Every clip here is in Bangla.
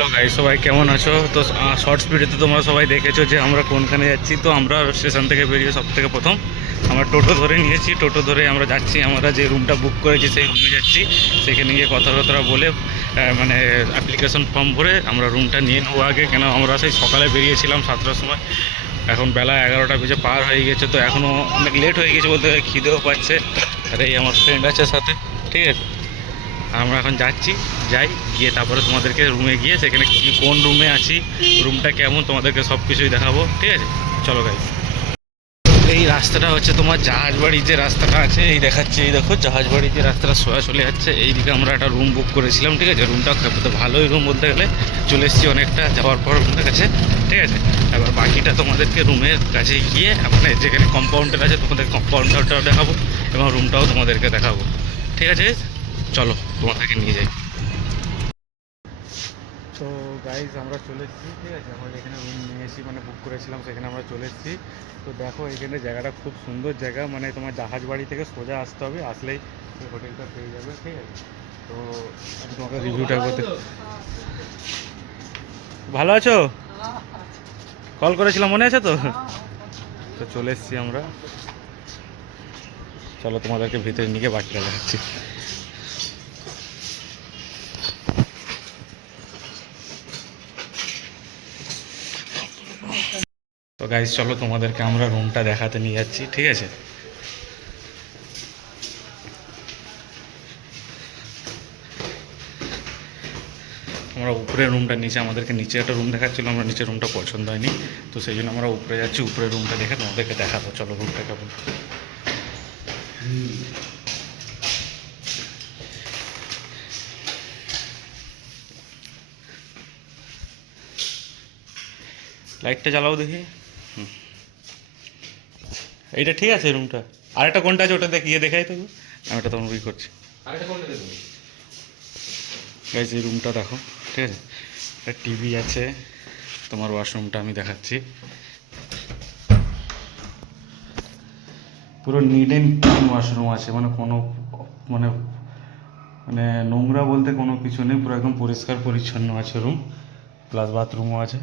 হ্যালো গাই সবাই কেমন আছো? তো শর্টস ভিডিওতে তোমরা সবাই দেখেছ যে আমরা কোনখানে যাচ্ছি। তো আমরা স্টেশন থেকে বেরিয়ে সব থেকে প্রথম আমরা টোটো ধরে নিয়েছি। টোটো ধরে আমরা যাচ্ছি, আমরা যে রুমটা বুক করেছি সেই রুমে যাচ্ছি। সেখানে গিয়ে কথাবার্তা বলে মানে অ্যাপ্লিকেশন ফর্ম ভরে আমরা রুমটা নিয়ে নেব আগে। কেন, আমরা সেই সকালে বেরিয়েছিলাম সাতটার সময়। এখন বেলা এগারোটা বেজে পার হয়ে গেছে। তো এখনও অনেক লেট হয়ে গেছে বলতে খিদেও পাচ্ছে। আর এই আমার ফ্রেন্ড আছে সাথে, ঠিক আছে? আমরা এখন যাচ্ছি, যাই, গিয়ে তারপরে তোমাদেরকে রুমে গিয়ে সেখানে কি, কোন রুমে আছি রুমটা কেমন, তোমাদেরকে সব কিছুই দেখাবো, ঠিক আছে? চলো গাই এই রাস্তাটা হচ্ছে তোমার জাহাজ জাহাজবাড়ির যে রাস্তাটা আছে, এই দেখাচ্ছে, এই দেখো, জাহাজ জাহাজবাড়ির যে রাস্তাটা সোয়া চলে যাচ্ছে এইদিকে আমরা একটা রুম বুক করেছিলাম, ঠিক আছে? রুমটা ভালোই রুম বলতে গেলে, চলে এসেছি অনেকটা, যাওয়ার পর রুমের কাছে, ঠিক আছে? এবার বাকিটা তোমাদেরকে রুমের কাছে গিয়ে মানে যেখানে কম্পাউন্ডার আছে তোমাদের কম্পাউন্ডারটাও দেখাবো, এবং রুমটাও তোমাদেরকে দেখাবো, ঠিক আছে? চলো তোমাদেরকে নিয়ে যাই। তো গাইজ আমরা চলে এসেছি, ঠিক আছে? আমরা যেখানে রুম নিয়েছি মানে বুক করেছিলাম, সেখানে আমরা চলে এসেছি। তো দেখো, এখানে জায়গাটা খুব সুন্দর জায়গা মানে তোমার জাহাজ বাড়ি থেকে সোজা আসতে হবে, আসলেই হোটেলটা পেয়ে যাবে, ঠিক আছে? তো আমি তোমাকে রিভিউটা করতে ভালো আছো? কল করেছিলাম, মনে আছে তো? তো চলে এসেছি আমরা। চলো, তোমাদেরকে ভিতরে নিয়ে বাকিটা দেখাচ্ছি। গাইজ চলো তোমাদেরকে আমরা রুমটা দেখাতে নিয়ে যাচ্ছি, ঠিক আছে? আমরা উপরে রুমটা নিচে, আমাদেরকে নিচে একটা রুম দেখাচ্ছিল আমরা নিচে রুমটা পছন্দ হয়নি। তো সেই জন্য আমরা উপরে যাচ্ছি, উপরে রুমটা দেখে তোমাদেরকে দেখাবো। চলো রুমটা কেমন? লাইটটা জ্বালাও দেখি। এইটা ঠিক আছে রুমটা আরেকটা কোনটা আছে ওটা দেখিয়ে দেখাই তো। আমি ওটা তখন বুঝ করছি। গাইজ এই রুমটা দেখো ঠিক আছে? একটা টিভি আছে তোমার ওয়াশরুমটা আমি দেখাচ্ছি। পুরো নিড অ্যান্ড ক্লিন ওয়াশরুম আছে মানে কোনো মানে মানে নোংরা বলতে কোনো কিছু নেই পুরো একদম পরিষ্কার পরিচ্ছন্ন আছে রুম প্লাস বাথরুমও আছে।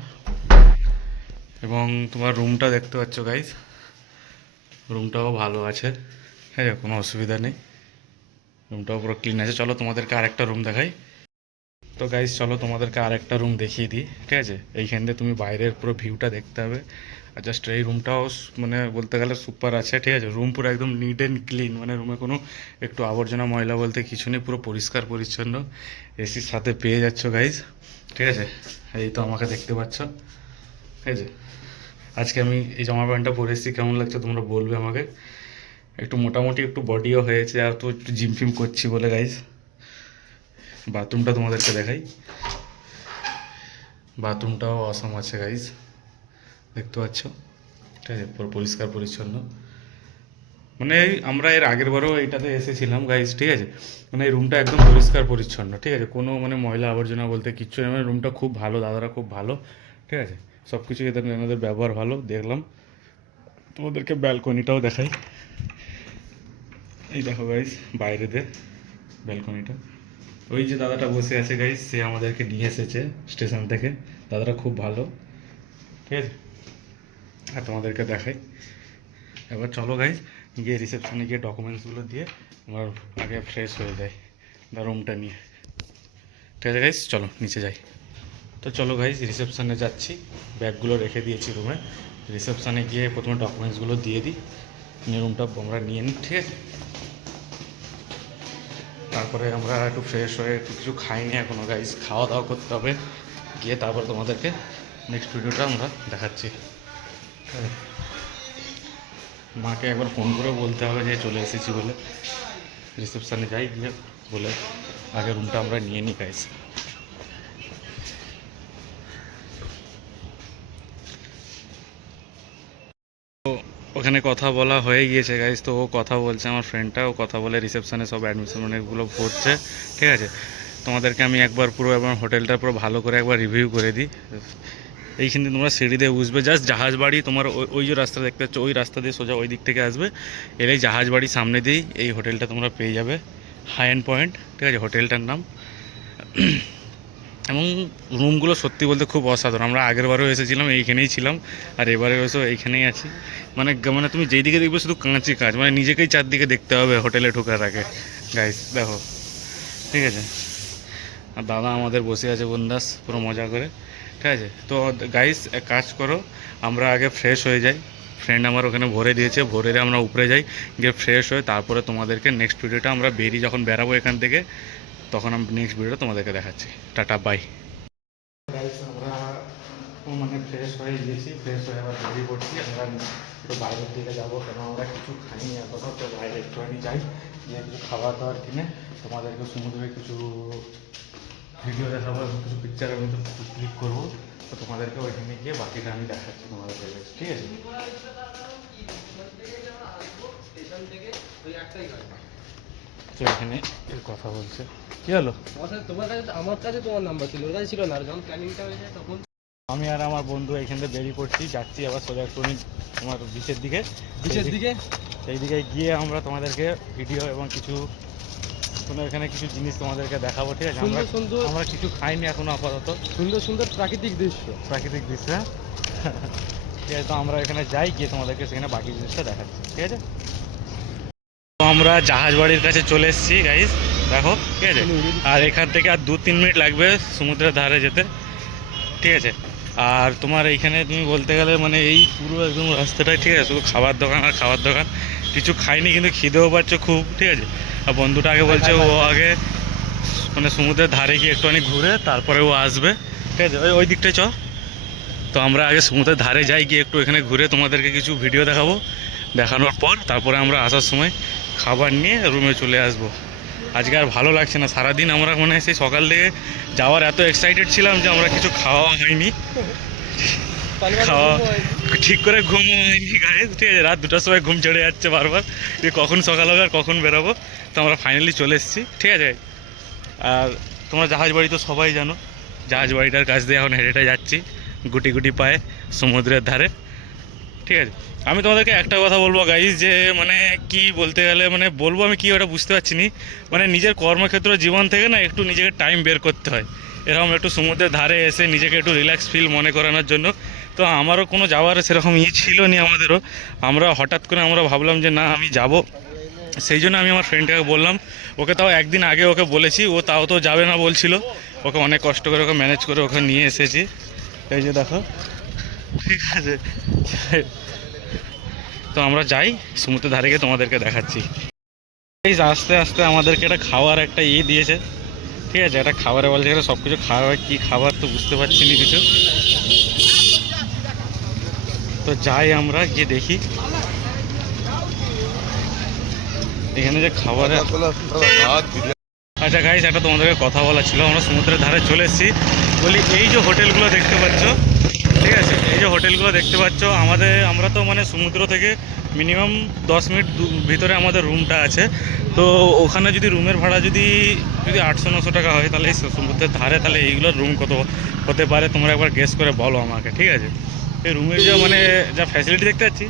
এবং তোমার রুমটা দেখতে পাচ্ছ গাইজ রুমটাও ভালো আছে। হ্যাঁ কোনো অসুবিধা নেই। রুমটাও পুরো ক্লিন আছে। চলো তোমাদেরকে আরেকটা রুম দেখাই। তো গাইজ চলো তোমাদেরকে আরেকটা রুম দেখিয়ে দিই, ঠিক আছে? এইখান দিয়ে তুমি বাইরের পুরো ভিউটা দেখতে হবে। আর জাস্ট এই রুমটাও মানে বলতে গেলে সুপার আছে, ঠিক আছে? রুম পুরো একদম নিট অ্যান্ড ক্লিন মানে রুমে কোনো একটু আবর্জনা, ময়লা বলতে কিছু নেই, পুরো পরিষ্কার, পরিচ্ছন্ন। এসির সাথে পেয়ে যাচ্ছ গাইজ ঠিক আছে? এই তো আমাকে দেখতে পাচ্ছ, ঠিক আছে? আজকে আমি এই জামা প্যান্টটা পরে এসেছি। কেমন লাগছে তোমরা বলবে আমাকে? একটু মোটামুটি একটু বডিও হয়েছে, আর তো একটু জিম ফিম করছি বলে গাইজ বাথরুমটা তোমাদেরকে দেখাই। বাথরুমটাও অসম আছে গাইজ দেখতে পাচ্ছ? ঠিক আছে, পুরো পরিষ্কার, পরিচ্ছন্ন। মানে আমরা এর আগের বারও এটাতে এসেছিলাম গাইজ ঠিক আছে? মানে এই রুমটা একদম পরিষ্কার, পরিচ্ছন্ন, ঠিক আছে? কোনো মানে ময়লা আবর্জনা বলতে কিচ্ছু নেই। মানে রুমটা খুব ভালো, দাদারা খুব ভালো, ঠিক আছে? সব কিছু এদের এনাদের ব্যবহার ভালো, দেখলাম। তোমাদেরকে ব্যালকনিটাও দেখাই। এই দেখো গাইজ বাইরেতে ব্যালকনিটা। ওই যে দাদাটা বসে আছে গাইস সে আমাদেরকে নিয়ে এসেছে স্টেশন থেকে। দাদাটা খুব ভালো। ঠিক আছে? আর তোমাদেরকে দেখাই। এবার চলো গাইস গিয়ে রিসেপশনে গিয়ে ডকুমেন্টসগুলো দিয়ে আমার আগে ফ্রেশ হয়ে যায় রুমটা নিয়ে। ঠিক আছে গাইস চলো, নিচে যাই। তো চলো গাইজ রিসেপশানে যাচ্ছি। ব্যাগগুলো রেখে দিয়েছি রুমে রিসেপশানে গিয়ে প্রথমে ডকুমেন্টসগুলো দিয়ে দিই। নিয়ে রুমটা আমরা নিয়ে নিই, ঠিক আছে? তারপরে আমরা একটু ফ্রেশ হয়ে একটু কিছু খাইনি এখনও গাইজ খাওয়া দাওয়া করতে হবে। গিয়ে তারপর তোমাদেরকে নেক্সট ভিডিওটা আমরা দেখাচ্ছি। মাকে একবার ফোন করে বলতে হবে যে চলে এসেছি বলে। রিসেপশানে যাই গিয়ে বলে, আগে রুমটা আমরা নিয়ে নিই গাইজ ওখানে কথা বলা হয়ে গিয়েছে গাইজ তো ও কথা বলছে, আমার ফ্রেন্ডটা ও কথা বলে রিসেপশানে সব অ্যাডমিশন অনেকগুলো করছে ঠিক আছে? তোমাদেরকে আমি একবার পুরো আমার হোটেলটা পুরো ভালো করে একবার রিভিউ করে দিই। এইখান দিয়ে তোমরা সিঁড়ি দিয়ে বুঝবে জাস্ট জাহাজ বাড়ি, তোমার ওই- যে রাস্তা দেখতে পাচ্ছ, ওই রাস্তা দিয়ে সোজা ওই দিক থেকে আসবে। এলেই জাহাজ বাড়ির সামনে দিয়েই এই হোটেলটা তোমরা পেয়ে যাবে হাই পয়েন্ট ঠিক আছে? হোটেলটার নাম। এবং রুমগুলো সত্যি বলতে খুব অসাধারণ। আমরা আগের বারেও এসেছিলাম, এইখানেই ছিলাম, আর এবারে এসেও এইখানেই আছি। মানে মানে তুমি যেই দিকে দেখবে শুধু কাঁচি কাজ মানে নিজেকেই চারদিকে দেখতে হবে হোটেলে ঢোকার আগে। গাইস দেখো, ঠিক আছে? আর দাদা আমাদের বসে আছে বন্দাস, পুরো মজা করে, ঠিক আছে? তো গাইস এক কাজ করো, আমরা আগে ফ্রেশ হয়ে যাই। ফ্রেন্ড আমার ওখানে ভরে দিয়েছে, ভরে আমরা উপরে যাই, গিয়ে ফ্রেশ হয়ে তারপরে তোমাদেরকে নেক্সট ভিডিওটা আমরা বেরিয়ে যখন বেরাবো এখান থেকে তখন আমি নেক্সট ভিডিওটা তোমাদেরকে দেখাচ্ছি। টাটা বাই আমরা মানে ফ্রেশ হয়ে গিয়েছি ফ্রেশ হয়ে আবার বেরিয়ে পড়ছি। আমরা একটু বাইরের দিকে যাব কেন আমরা কিছু খাইনি এখনও তো বাইরে একটুখানি যাই গিয়ে কিছু খাবার দাবার কিনে তোমাদেরকে সমুদ্রে কিছু ভিডিও দেখাবো এবং কিছু পিকচার আমি তো ক্লিক করব। তো তোমাদেরকে ওইখানে গিয়ে বাকিটা আমি দেখাচ্ছি তোমাদেরকে ঠিক আছে? তো এখানে একটু কথা বলছে। কি হলো? আমার কাছে- তোমার কাছে আমার কাছে তোমার নাম্বার ছিল ওর কাছে ছিল না। আর যখন প্ল্যানিংটা হয়েছে তখন আমি আর আমার বন্ধু এখান থেকে বেরিয়ে পড়ছি যাচ্ছি আবার সোজা একটুখানি তোমার বিচের দিকে। বিচের দিকে সেই দিকে গিয়ে আমরা তোমাদেরকে ভিডিও এবং কিছু কোনো এখানে কিছু জিনিস তোমাদেরকে দেখাবো ঠিক আছে? আমরা সুন্দর আমরা কিছু খাইনি এখনও আপাতত। সুন্দর সুন্দর প্রাকৃতিক দৃশ্য। প্রাকৃতিক দৃশ্য? ঠিক আছে তো আমরা এখানে যাই গিয়ে তোমাদেরকে সেখানে বাকি জিনিসটা দেখাচ্ছি ঠিক আছে? আমরা জাহাজ বাড়ির কাছে চলে এসেছি গাইস দেখো, ঠিক আছে? আর এখান থেকে আর দু তিন মিনিট লাগবে সমুদ্রের ধারে যেতে। ঠিক আছে? আর তোমার এইখানে তুমি বলতে গেলে মানে এই পুরো একদম রাস্তাটাই, ঠিক আছে? শুধু খাবার দোকান আর খাবার দোকান। কিছু খাইনি, কিন্তু খিদেও পাচ্ছ খুব, ঠিক আছে? আর বন্ধুটা আগে বলছে, ও আগে মানে সমুদ্রের ধারে গিয়ে একটুখানি ঘুরে তারপরে ও আসবে। ঠিক আছে? ওই ওই দিকটায় চ তো আমরা আগে সমুদ্রের ধারে যাই, গিয়ে একটু এখানে ঘুরে তোমাদেরকে কিছু ভিডিও দেখাবো। দেখানোর পর তারপরে আমরা আসার সময় খাবার নিয়ে রুমে চলে আসব। আজকে আর ভালো লাগছে না। সারাদিন আমরা মানে সেই সকাল থেকে যাওয়ার এত এক্সাইটেড ছিলাম যে আমরা কিছু খাওয়া হয়নি। খাওয়া ঠিক করে ঘুম হয়নি গায়ে। ঠিক আছে, রাত দুটার সময় ঘুম চড়ে যাচ্ছে বারবার। যে কখন সকাল হবে আর কখন বেরোবো, তো আমরা ফাইনালি চলে এসেছি। ঠিক আছে? আর তোমরা জাহাজ বাড়ি তো সবাই জানো। জাহাজ বাড়িটার কাছ দিয়ে এখন হেঁটে যাচ্ছি। গুটি গুটি পায়ে সমুদ্রের ধারে। ঠিক আছে। আমি তোমাদেরকে একটা কথা বলব গাইজ যে মানে কি বলতে গেলে মানে বলব আমি কি ওটা বুঝতে পারছি মানে নিজের কর্মক্ষেত্র জীবন থেকে না একটু নিজেকে টাইম বের করতে হয়। এরকম একটু সমুদ্রের ধারে এসে নিজেকে একটু রিল্যাক্স ফিল মনে করানোর জন্য। তো আমারও কোনো যাওয়ার সেরকম ই ছিল নি আমাদেরও। আমরা হঠাৎ করে আমরা ভাবলাম যে না, আমি যাব। সেই জন্য আমি আমার ফ্রেন্ডটাকে বললাম, ওকে তাও একদিন আগে ওকে বলেছি, ও তাও তো যাবে না বলছিল। ওকে অনেক কষ্ট করে ওকে ম্যানেজ করে ওকে নিয়ে এসেছি। এই যে দেখো। ঠিক আছে। তো আমরা যাই, সমুদ্রের ধারে গিয়ে তোমাদেরকে দেখাচ্ছি। আস্তে আস্তে আমাদেরকে একটা খাওয়ার একটা ইয়ে দিয়েছে। ঠিক আছে, একটা খাবারে বলছে এখানে সব কিছু খাওয়া কী খাবার তো বুঝতে পারছি না কিছু। তো যাই আমরা, গিয়ে দেখি। এখানে যে খাবারে আচ্ছা গাইস একটা তোমাদেরকে কথা বলা ছিল। আমরা সমুদ্রের ধারে চলে এসেছি। বলি, এই যে হোটেলগুলো দেখতে পাচ্ছ ঠিক আছে, এই যে হোটেলগুলো দেখতে পাচ্ছ, আমাদের, আমরা তো মানে সমুদ্র থেকে মিনিমাম দশ মিনিট ভিতরে আমাদের রুমটা আছে। তো ওখানে যদি রুমের ভাড়া যদি যদি আটশো, নশো টাকা হয়, তাহলে এই সমুদ্রের ধারে, তাহলে এইগুলোর রুম কত হতে পারে, তোমরা একবার গেস করে বলো আমাকে, ঠিক আছে? এই রুমের যা মানে যা ফ্যাসিলিটি দেখতে পাচ্ছি,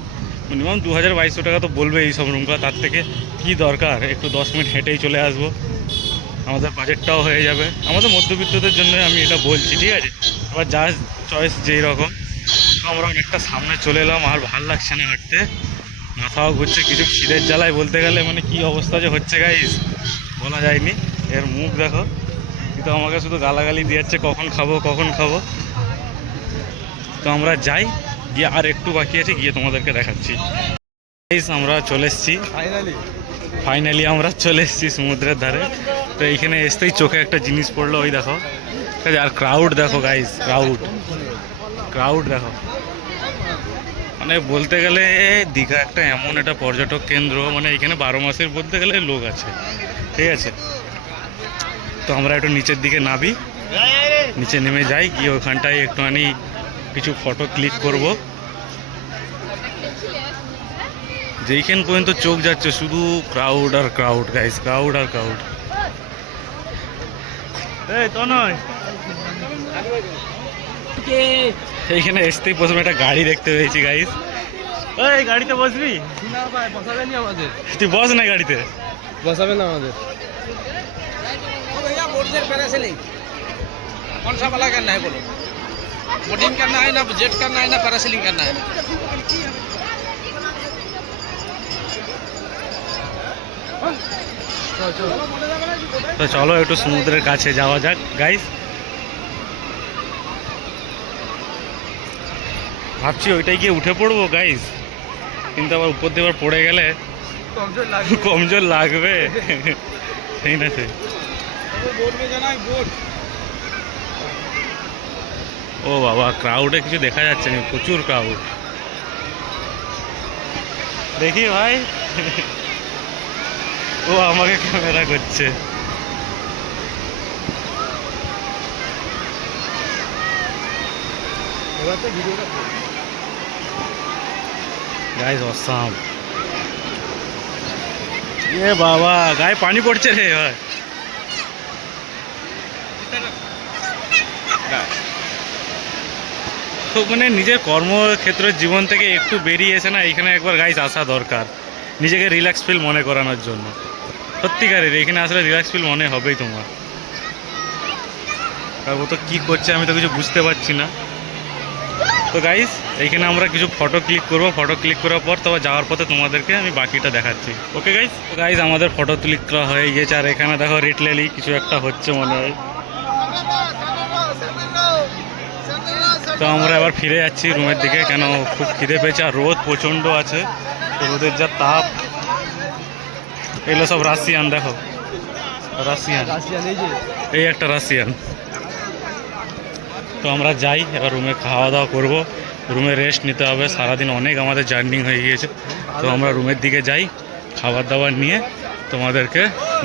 মিনিমাম দু হাজার বাইশশো টাকা তো বলবে এই সব রুমগুলো, তার থেকে কি দরকার? একটু দশ মিনিট হেঁটেই চলে আসব। আমাদের বাজেটটাও হয়ে যাবে। আমাদের মধ্যবিত্তদের জন্য আমি এটা বলছি, ঠিক আছে? এবার যার চয়েস যেই রকম আমরা অনেকটা সামনে চলে এলাম আর ভালো লাগছে না হাঁটতে। মাথাও ঘুরছে কিছু খিদের জ্বালায় বলতে গেলে মানে কি অবস্থা যে হচ্ছে গাইস বলা যায়নি। এর মুখ দেখো কিন্তু আমাকে শুধু গালাগালি দিয়ে যাচ্ছে কখন খাব কখন খাব। তো আমরা যাই গিয়ে আর একটু বাকি আছে গিয়ে তোমাদেরকে দেখাচ্ছি। আমরা চলে এসেছি। ফাইনালি ফাইনালি আমরা চলে এসেছি সমুদ্রের ধারে। তো এইখানে এসতেই চোখে একটা জিনিস পড়ল ওই দেখো। আছে আর ক্রাউড দেখো গাইস ক্রাউড ক্রাউড দেখো। মানে বলতে গেলে, দীঘা একটা এমন একটা পর্যটক কেন্দ্র মানে এখানে বারো মাসের বলতে গেলে লোক আছে, ঠিক আছে? তো আমরা একটু নিচের দিকে নাবি নিচে নেমে যাই, গিয়ে ওখানটায় একটুখানি কিছু ফটো ক্লিক করব। যেইখান পর্যন্ত চোখ যাচ্ছে, শুধু ক্রাউড আর ক্রাউড গাইস ক্রাউড আর ক্রাউড তো নয় এইখানে আসতেই প্রথমে একটা গাড়ি দেখতে পেয়েছি গাইস এই গাড়িতে বসবি না ভাই বসাবে না আমাদের তুই বস না গাড়িতে বসাবে না আমাদের कौन सा वाला करना है बोलो बोटिंग करना है ना जेट करना है ना पैरासीलिंग करना है তো চলো একটু সমুদ্রের কাছে যাওয়া যাক গাইস ভাবছি ওইটাই গিয়ে উঠে পড়ব গাইজ কিন্তু আবার উপর দিয়ে আবার পড়ে গেলে কমজোর লাগবে। সেই না ও বাবা ক্রাউডে কিছু দেখা যাচ্ছে না প্রচুর ক্রাউড দেখি ভাই। ও আমাকে ক্যামেরা করছে। ভিডিওটা গাইস অসাম এ বাবা গায়ে পানি পড়ছে রে ভাই মানে নিজের কর্মক্ষেত্রের জীবন থেকে একটু বেরিয়ে এসে না এখানে একবার গাইস আসা দরকার নিজেকে রিল্যাক্স ফিল মনে করানোর জন্য সত্যিকারের এখানে আসলে রিল্যাক্স ফিল মনে হবেই তোমার ও তো কী করছে আমি তো কিছু বুঝতে পারছি না তো গাইস এইখানে আমরা কিছু ফটো ক্লিক করব। ফটো ক্লিক করার পর তারপর যাওয়ার পথে তোমাদেরকে আমি বাকিটা দেখাচ্ছি। ওকে গাইস তো গাইস আমাদের ফটো ক্লিক করা হয়ে গিয়েছে। আর এখানে দেখো রিটলেলি কিছু একটা হচ্ছে মনে হয়। তো আমরা এবার ফিরে যাচ্ছি রুমের দিকে কেন খুব খিদে পেয়েছে আর রোদ প্রচণ্ড আছে। তো রোদের যা তাপ এগুলো সব রাশিয়ান দেখো। রাশিয়ান। এই একটা রাশিয়ান। তো আমরা যাই, এবার রুমে খাওয়া দাওয়া করব। রুমে রেস্ট নিতে হবে, সারাদিন অনেক আমাদের জার্নি হয়ে গিয়েছে। তো আমরা রুমের দিকে যাই খাবার দাবার নিয়ে তোমাদেরকে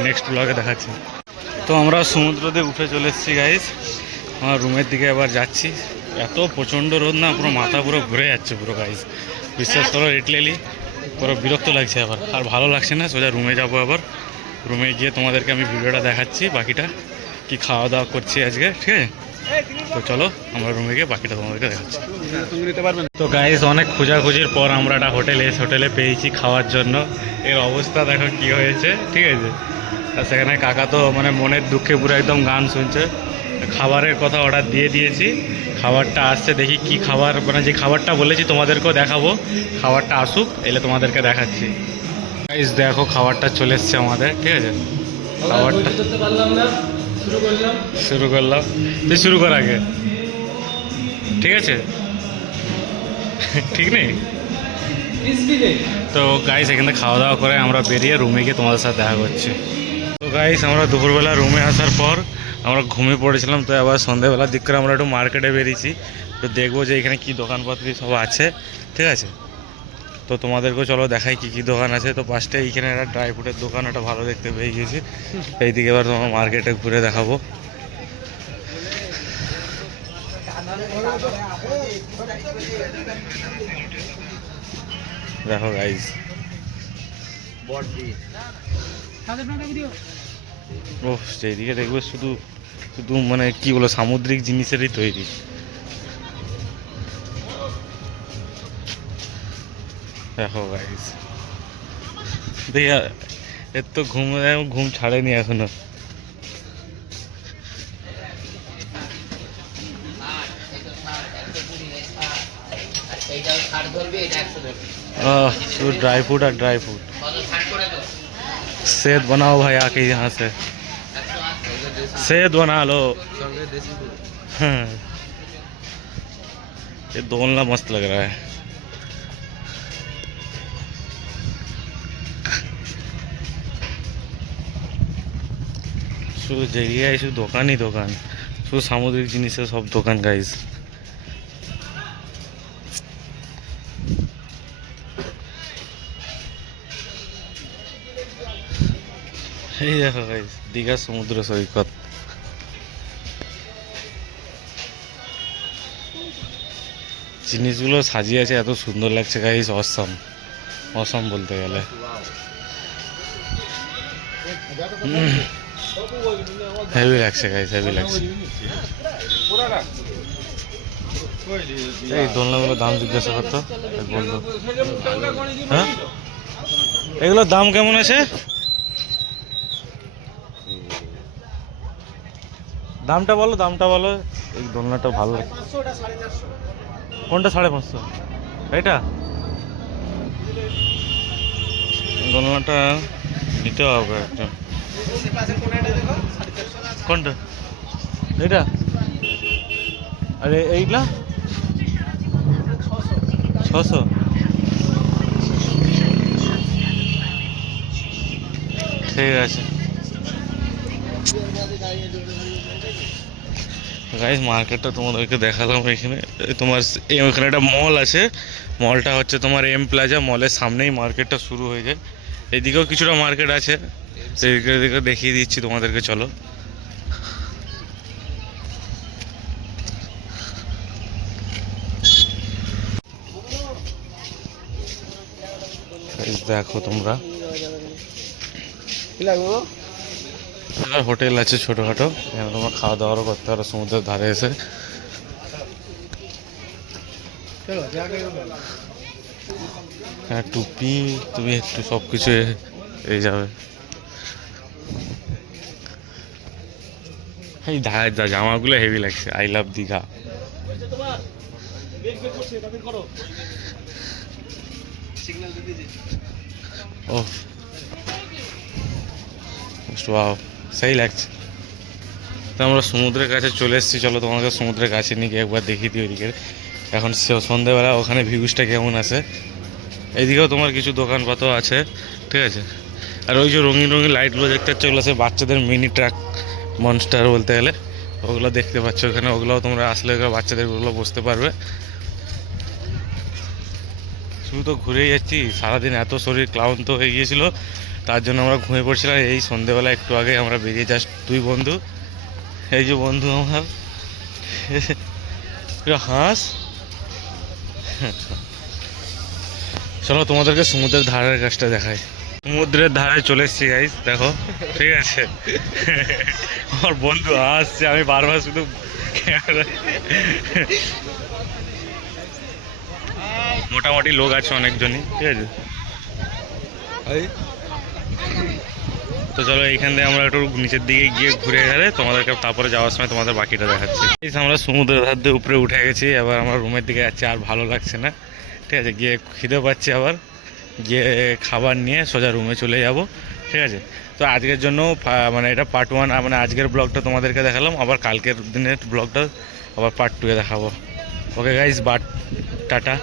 নেক্সট ব্লগে দেখাচ্ছি। তো আমরা সমুদ্র দিয়ে উঠে চলে এসেছি গাইস আমার রুমের দিকে এবার যাচ্ছি। এত প্রচণ্ড রোদ না, পুরো মাথা পুরো ঘুরে যাচ্ছে পুরো গাইস বিশ্বাস করো রেটলেলি পুরো বিরক্ত লাগছে আবার। আর ভালো লাগছে না, সোজা রুমে যাব আবার। রুমে গিয়ে তোমাদেরকে আমি ভিডিওটা দেখাচ্ছি, বাকিটা কি খাওয়া দাওয়া করছি আজকে, ঠিক আছে? তো চলো, আমরা রুমে গিয়ে বাকিটা তোমাদেরকে দেখাচ্ছি। তো গাইস অনেক খোঁজাখুঁজির পর আমরা একটা হোটেলে এস হোটেলে পেয়েছি খাওয়ার জন্য। এর অবস্থা দেখো কি হয়েছে, ঠিক আছে? আর সেখানে কাকা তো মানে মনের দুঃখে পুরো একদম গান শুনছে। খাবারের কথা অর্ডার দিয়ে দিয়েছি। খাবারটা আসছে, দেখি কি খাবার মানে যে খাবারটা বলেছি তোমাদেরকেও দেখাবো। খাবারটা আসুক, এলে তোমাদেরকে দেখাচ্ছি। গাইস দেখো, খাবারটা চলে এসছে আমাদের, ঠিক আছে? খাবারটা শুরু করলাম। তুই শুরু কর আগে। ঠিক আছে? ঠিক নেই? তো গাইস এখানে খাওয়া দাওয়া করে আমরা বেরিয়ে রুমে গিয়ে তোমাদের সাথে দেখা করছি। তো গাইস আমরা দুপুরবেলা রুমে আসার পর আমরা ঘুমিয়ে পড়েছিলাম তো আবার সন্ধ্যেবেলার দিক করে আমরা একটু মার্কেটে বেরিয়েছি। তো দেখব যে এখানে কী দোকানপাতি সব আছে। ঠিক আছে? তো তোমাদেরকেও চলো দেখাই কী কী দোকান আছে। তো পাঁচটা এইখানে একটা ড্রাই ফ্রুটের দোকান একটা ভালো দেখতে পেয়ে গেছি এইদিকে এবার তোমার মার্কেটে ঘুরে দেখাবো। দেখো গাইস ও সেইদিকে দেখবে শুধু শুধু মানে কি বলো, সামুদ্রিক জিনিসেরই তৈরি। দেখো গাইস দেখা এর তো ঘুম ঘুম ছাড়েনি এখনো এইটা ষাট ধরবি এটা একশো ধরবি आह, शुद्ध ड्राई फ्रूट और ड्राई फ्रूट কত ষাট করে তো सेहत बनाओ भाई आके यहाँ से सेहत बना लो সঙ্গে দেশি ফুড हाँ। ये दोलना मस्त लग रहा है শুধু জায়গায় শুধু দোকানই দোকান। শুধু সামুদ্রিক জিনিসের সব দোকান গাইস এই দেখো গাইস দীঘা সমুদ্র সৈকত। জিনিসগুলো সাজিয়েছে এত সুন্দর লাগছে গাইস অসম অসম বলতে গেলে। হেভি লাগছে গাইস হেভি লাগছে। এই দোলনাগুলোর দাম জিজ্ঞাসা করতো, এক হ্যাঁ? এগুলোর দাম কেমন আছে? দামটা বলো দামটা বলো, এই দোলনাটা ভালো লাগে। কোনটা, সাড়ে পাঁচশো? এইটা? দোলনাটা নিতে হবে একটা কোনটা? এইটা আরে, এইগুলা? ছশো। ঠিক আছে। গাইস মার্কেটটা তোমাদেরকে দেখালাম এখানে। তোমার ওখানে একটা মল আছে। মলটা হচ্ছে তোমার এম প্লাজা মলের সামনেই মার্কেটটা শুরু হয়ে যায়। এদিকেও কিছুটা মার্কেট আছে। দেখিয়ে দিচ্ছি তোমাদেরকে চলো। দেখো তোমরা। হোটেল আছে ছোটোখাটো এখানে তোমার খাওয়া দাওয়ারও করতে পারো সমুদ্রের ধারে এসে। হ্যাঁ টুপি তুমি একটু সব কিছু এই যাবে। এই জামাগুলো হেভি লাগছে। আই লাভ দীঘা ও সেই লাগছে। তো আমরা সমুদ্রের কাছে চলে এসেছি। চলো তোমাকে সমুদ্রের কাছে নিয়ে একবার দেখিয়ে দিই ওইদিকে এখন সে- সন্ধেবেলা, ওখানে ভিউজটা কেমন আছে? এইদিকেও তোমার কিছু দোকানপাতও আছে, ঠিক আছে? আর ওই যে রঙিন রঙিন লাইটগুলো দেখতে পাচ্ছ ওগুলো সে বাচ্চাদের মিনি ট্রাক মনস্টার বলতে গেলে। ওগুলো দেখতে পাচ্ছ ওখানে ওগুলোও তোমরা আসলে বাচ্চাদের ওগুলো বসতে পারবে। শুধু তো ঘুরেই যাচ্ছি। সারাদিন এত শরীর ক্লান্ত হয়ে গিয়েছিল। তার জন্য আমরা ঘুমিয়ে পড়ছিলাম। এই সন্ধেবেলা একটু আগে আমরা বেরিয়ে যাস দুই বন্ধু। এই যে বন্ধু আমার। হাঁস। চলো তোমাদেরকে সমুদ্রের ধারের কাজটা দেখাই। সমুদ্রের ধারে চলে এসেছি গাইস দেখো ঠিক আছে। আমার বন্ধু আসছে আমি বারবার শুধু মোটামুটি লোক আছে অনেকজনই ঠিক আছে? তো চলো এইখান থেকে আমরা একটু নিচের দিকে গিয়ে ঘুরে গেলে তোমাদেরকে তারপরে যাওয়ার সময় তোমাদের বাকিটা দেখাচ্ছি। আমরা সমুদ্রের ধার দিয়ে উপরে উঠে গেছি এবার আমরা রুমের দিকে যাচ্ছি আর ভালো লাগছে না। ঠিক আছে গিয়ে খিদে পাচ্ছি আবার। গিয়ে খাবার নিয়ে সোজা রুমে চলে যাব, ঠিক আছে? তো আজকের জন্য মানে এটা পার্ট ওয়ান মানে আজকের ব্লগটা তোমাদেরকে দেখালাম, আবার কালকের দিনের ব্লগটা আবার পার্ট টুয়ে দেখাবো। Okay guys but, tata.